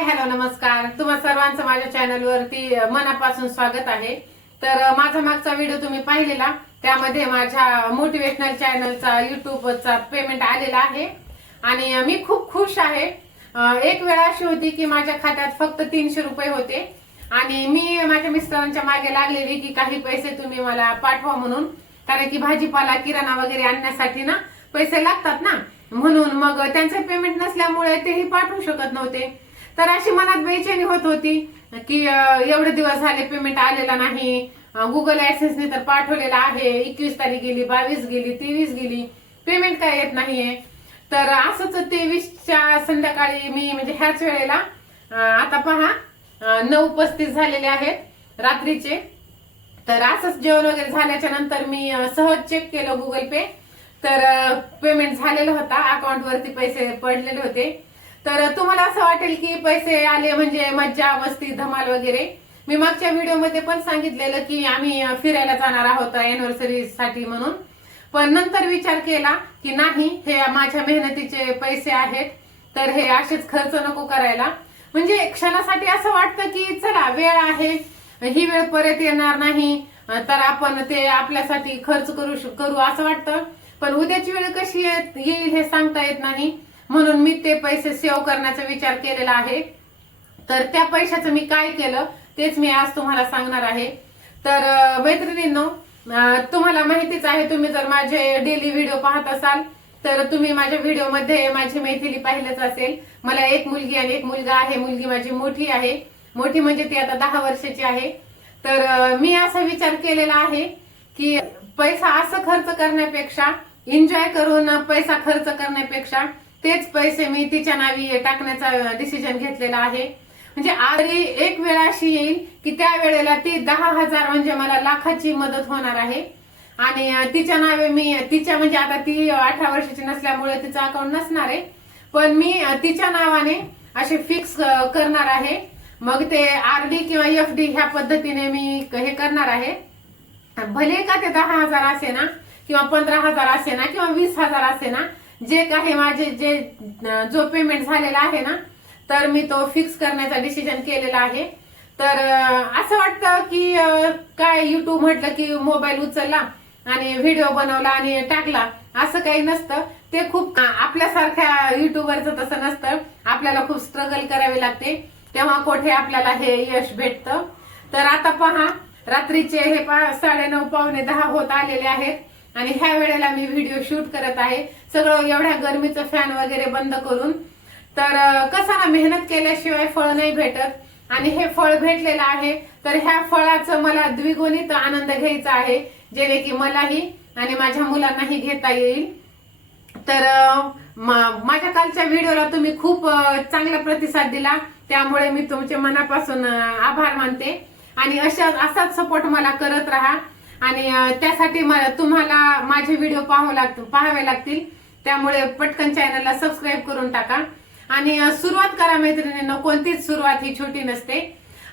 Hi hello नमस्कार. तुम्हा सर्वांचं माझ्या चॅनलवरती मनापासून स्वागत आहे. तर माझा मागचा व्हिडिओ तुम्ही पाहिलेला, त्यामध्ये माझ्या मोटिवेशनल चॅनलचा युट्यूबचा पेमेंट आलेला आहे आणि मी खूप खुश आहे. एक वेळ अशी होती की माझ्या खात्यात फक्त 300 रुपये होते आणि मी माझ्या मिस्टरांच्या मागे लागलेली की काही पैसे तुम्ही मला पाठवा म्हणून, कारण की भाजीपाला किराणा वगैरे आणण्यासाठी ना पैसे लागतात ना, म्हणून मग त्यांचे पेमेंट नसल्यामुळे तेही पाठवू शकत नव्हते. तर अशी मनात बेचैनी होत होती की एवढे दिवस झाले पेमेंट आलेला नाही. गुगल ऍडसेन्सने तर पाठवलेला आहे, 21 तारीख गेली, 22 गेली, 23 गेली, पेमेंट काय येत नाहीये. तर असंच 23च्या संध्याकाळी मी म्हणजे ह्याच वेळेला आता पहा 9:35 झालेले आहेत रात्रीचे. तर असंच जेवण वगैरे झाल्याच्या नंतर मी सहज चेक केलं गुगल पे, तर पेमेंट झालेलं होता, अकाउंट वरती पैसे पडलेले होते. तर तुम्हाला असं वाटेल की पैसे आले म्हणजे मज्जा मस्ती धमाल वगैरे. मी मागच्या व्हिडिओमध्ये पण सांगितलेलं की आम्ही फिरायला जाणार आहोत अॅनिव्हर्सरी साठी म्हणून, पण नंतर विचार केला की नाही, हे माझ्या मेहनतीचे पैसे आहेत, तर हे असेच खर्च नको करायला. म्हणजे क्षणासाठी असं वाटतं की चला वेळ आहे, ही वेळ परत येणार नाही, तर आपण ते आपल्यासाठी खर्च करू असं वाटतं. पण उद्याची वेळ कशी येईल हे सांगता येत नाही, म्हणून मी ते पैसे सेव्ह करण्याचा विचार केलेला आहे. तर त्या पैशाचं मी काय केलं तेच मी आज तुम्हाला सांगणार आहे. तर मैत्रिणींनो, तुम्हाला माहितीच आहे, तुम्ही जर माझे डेली व्हिडिओ पाहत असाल तर तुम्ही माझ्या व्हिडिओमध्ये माझी मैथिली पाहिलंच असेल. मला एक मुलगी आणि एक मुलगा आहे. मुलगी माझी मोठी आहे, मोठी म्हणजे ती आता 10 वर्षाची आहे. तर मी असा विचार केलेला आहे की पैसा असं खर्च करण्यापेक्षा, एन्जॉय करून पैसा खर्च करण्यापेक्षा तेच पैसे मी तिच्या नावी टाकण्याचा डिसिजन घेतलेला आहे. म्हणजे आधी एक वेळ अशी येईल की त्या वेळेला ती 10,000 म्हणजे मला लाखाची मदत होणार आहे आणि तिच्या नावे मी तिच्या म्हणजे आता ती 18 वर्षाची नसल्यामुळे तिचं अकाउंट नसणार आहे, पण मी तिच्या नावाने असे फिक्स करणार आहे. मग ते आरडी किंवा एफडी ह्या पद्धतीने मी हे करणार आहे. भले का ते 10,000 असे ना किंवा 15,000 असे ना किंवा 20,000 असे ना, जे काही माझे जो पेमेंट झालेला आहे ना, तर मी तो फिक्स करण्याचा डिसिजन केलेला आहे. तर असं वाटतं की काय युट्यूब म्हटलं की मोबाईल उचलला आणि व्हिडिओ बनवला आणि टाकला, असं काही नसतं. ते खूप आपल्यासारख्या युट्यूबरचं तसं नसतं. आपल्याला खूप स्ट्रगल करावे लागते, तेव्हा कुठे आपल्याला हे यश भेटतं. तर आता पहा रात्रीचे हे 9:30 पावणे 10 होत आलेले आहेत आणि ह्या वेळेला मी व्हिडिओ शूट करत आहे, सगळं एवढ्या गरमीचं फॅन वगैरे बंद करून. तर कसं ना, मेहनत केल्याशिवाय फळ नाही भेटत आणि हे फळ भेटलेलं आहे. तर ह्या फळाचं मला द्विगुणित आनंद घ्यायचा आहे, जेणे की मलाही आणि माझ्या मुलांनाही घेता येईल. तर माझ्या कालच्या व्हिडिओला तुम्ही खूप चांगला प्रतिसाद दिला, त्यामुळे मी तुमचे मनापासून आभार मानते आणि असाच सपोर्ट मला करत राहा. आणि त्यासाठी तुम्हाला माझे व्हिडिओ पाहावे लागतील, त्यामुळे पटकन चॅनलला सबस्क्राईब करून टाका आणि सुरुवात करा मैत्रिणींनो. कोणतीच सुरुवात ही छोटी नसते.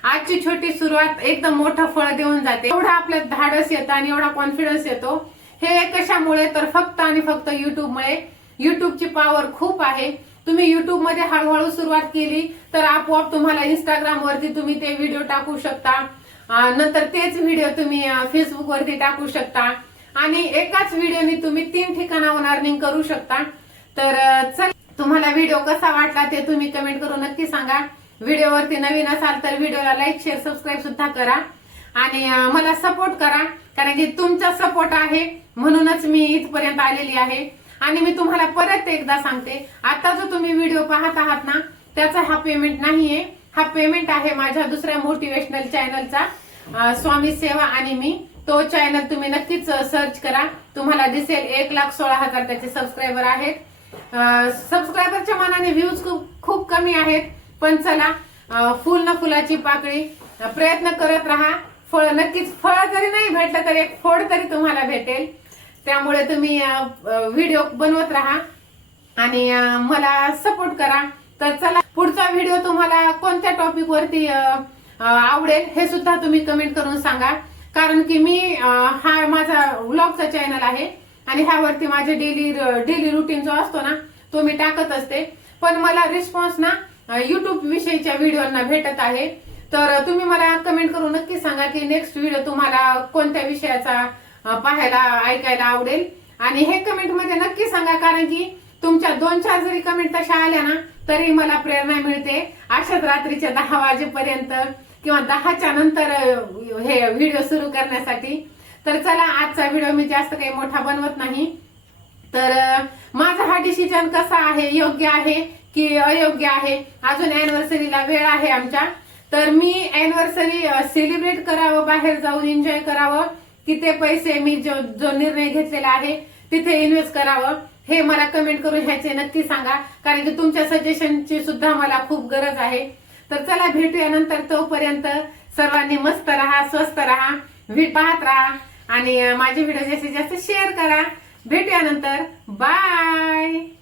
आजची छोटी सुरुवात एकदम मोठं फळ देऊन जाते. एवढा आपल्यात धाडस येतं आणि एवढा कॉन्फिडन्स येतो, हे कशामुळे तर फक्त आणि फक्त युट्यूबमुळे. युट्यूबची पॉवर खूप आहे. तुम्ही युट्यूब मध्ये हळूहळू सुरुवात केली तर आपोआप तुम्हाला इंस्टाग्राम वरती तुम्ही ते व्हिडिओ टाकू शकता, नंतर तेच व्हिडिओ तुम्ही फेसबुक वरती टाकू शकता आणि एकाच व्हिडिओने तुम्ही 3 ठिकाणाहून अर्निंग करू शकता. तर चल, तुम्हाला व्हिडिओ कसा वाटला ते तुम्ही कमेंट करून नक्की सांगा. व्हिडिओवरती नवीन असाल तर व्हिडिओला लाईक शेअर सबस्क्राईब सुद्धा करा आणि मला सपोर्ट करा, कारण की तुमचा सपोर्ट आहे म्हणूनच मी इथपर्यंत आलेली आहे. आणि मी तुम्हाला परत एकदा सांगते, आता जो तुम्ही व्हिडिओ पाहत आहात ना, त्याचा हा पेमेंट नाहीये. हा पेमेंट आहे माझ्या दुसऱ्या मोटिवेशनल चॅनलचा, स्वामी सेवा आणि मी. तो चॅनल तुम्ही नक्कीच सर्च करा, तुम्हाला दिसेल. 1,16,000 त्याचे सबस्क्रायबर आहेत. सबस्क्रायबरच्या मानाने व्ह्यूज खूप कमी आहेत, पण चला, फुल ना फुलाची पाकळी. प्रयत्न करत राहा, फळ नक्कीच, फळ जरी नाही भेटलं तर एक फोड तरी तुम्हाला भेटेल. त्यामुळे तुम्ही व्हिडिओ बनवत राहा आणि मला सपोर्ट करा. तर चला, पुढचा व्हिडिओ तुम्हाला कोणत्या टॉपिक वरती आवडेल हे सुद्धा तुम्ही कमेंट करून सांगा, कारण की मी हा माझा व्लॉगचा चॅनल आहे आणि ह्यावरती माझे डेली रुटीन जो असतो ना तो मी टाकत असते. पण मला रिस्पॉन्स ना युट्यूब विषयीच्या व्हिडिओना भेटत आहे. तर तुम्ही मला कमेंट करून नक्की सांगा की नेक्स्ट व्हिडिओ तुम्हाला कोणत्या विषयाचा पाहायला ऐकायला आवडेल. आणि हे कमेंट मध्ये नक्की सांगा, कारण की तुमच्या 2-4 जरी कमेंट तशा आल्या ना तरी मला प्रेरणा मिळते अशाच रात्रीच्या 10 वाजेपर्यंत किंवा 10च्या नंतर हे व्हिडिओ सुरू करण्यासाठी. तर चला, आजचा व्हिडिओ मी जास्त काही मोठा बनवत नाही. तर माझा हा डिसिजन कसा आहे, योग्य आहे की अयोग्य आहे, अजून अॅनिव्हर्सरीला वेळ आहे आमच्या. तर मी अॅनिव्हर्सरी सेलिब्रेट करावं, बाहेर जाऊन एन्जॉय करावं, की ते पैसे मी जो निर्णय घेतलेला आहे तिथे इन्व्हेस्ट करावं, हे मला कमेंट करून ह्याचे नक्की सांगा, कारण की तुमच्या सजेशनची सुद्धा मला खूप गरज आहे. तर चला, भेटूया नंतर. तोपर्यंत सर्वांनी मस्त राहा, स्वस्त राहा, पाहत राहा आणि माझे व्हिडिओ जास्तीत जास्त शेअर करा. भेटूया नंतर. बाय.